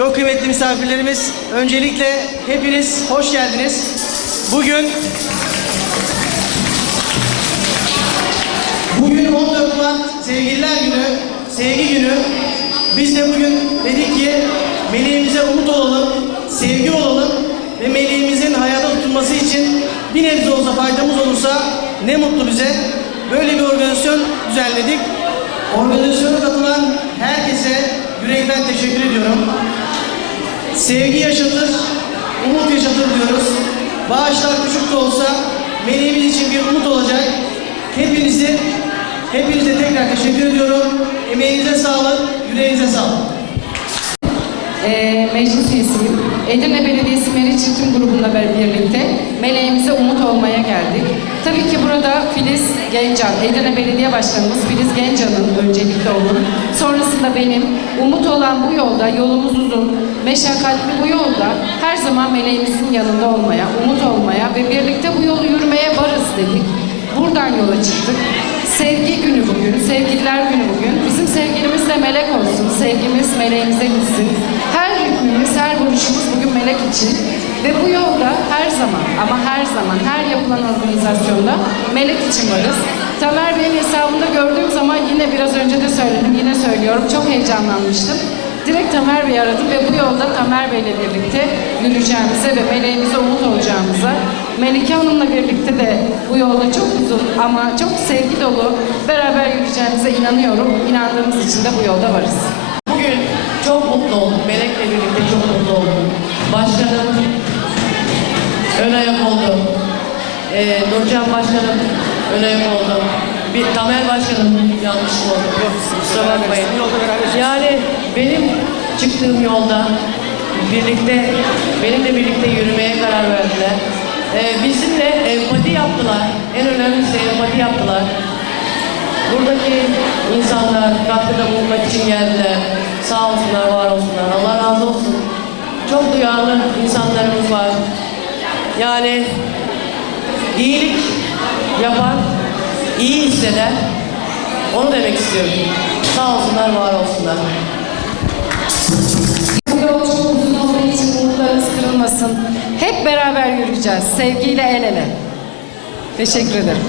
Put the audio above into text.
Çok kıymetli misafirlerimiz, öncelikle hepiniz hoş geldiniz. Bugün Bugün 14 Mart Sevgililer Günü, Sevgi Günü. Biz de bugün dedik ki meleğimize umut olalım, sevgi olalım ve meleğimizin hayata tutunması için bir nebze olsa faydamız olursa ne mutlu bize. Böyle bir organizasyon düzenledik. Organizasyona katılan herkese yürekten teşekkür ediyorum. Sevgi yaşatır, umut yaşatır diyoruz. Bağışlar küçük de olsa meleğimiz için bir umut olacak. Hepinizi, hepinize tekrar teşekkür ediyorum. Emeğinize sağlık, yüreğinize sağlık. Ee, meclis üyesiyim. Edirne Belediyesi Meriç Ritim grubunda birlikte meleğimize umut. Tabii ki burada Filiz Gencan, Edirne Belediye Başkanımız Filiz Gencan'ın öncelikli olur. Sonrasında benim umut olan bu yolda, yolumuz uzun, meşakkatli bu yolda her zaman meleğimizin yanında olmaya, umut olmaya ve birlikte bu yolu yürümeye varız dedik. Buradan yola çıktık. Sevgi günü bugün, sevgililer günü bugün. Bizim sevgilimiz de melek olsun, sevgimiz meleğimize gitsin. Her hükmümüz, her vuruşumuz bugün melek için. Ve bu yolda her zaman ama her zaman her yapılan organizasyonda melek için varız. Tamer Bey'in hesabında gördüğüm zaman yine biraz önce de söyledim, yine söylüyorum. Çok heyecanlanmıştım. Direkt Tamer Bey'i aradım ve bu yolda Tamer Bey'le birlikte yürüyeceğimize ve meleğimize umut olacağımıza, Melike Hanım'la birlikte de bu yolda çok uzun ama çok sevgi dolu beraber yürüyeceğimize inanıyorum. İnandığımız için de bu yolda varız. Bugün çok mutlu oldum. Melek'le birlikte çok mutlu oldum. Nurcan Başkanım ön ayak oldu. Bir Tamer Başkanım yanlış oldu? Yok, kusura bakmayın. Yani benim çıktığım yolda birlikte, benimle birlikte yürümeye karar verdiler. Ee, bizimle empati yaptılar. En önemlisi empati yaptılar. Buradaki insanlar katkıda bulunmak için geldiler. Sağ olsunlar, var olsunlar. Allah razı olsun. Çok duyarlı insanlarımız var. Yani iyilik yapan, iyi hisseder. Onu demek istiyorum. Sağ olsunlar, var olsunlar. Bu yol çok uzun olduğu için umutlarınız kırılmasın. Hep beraber yürüyeceğiz. Sevgiyle el ele. Teşekkür ederim.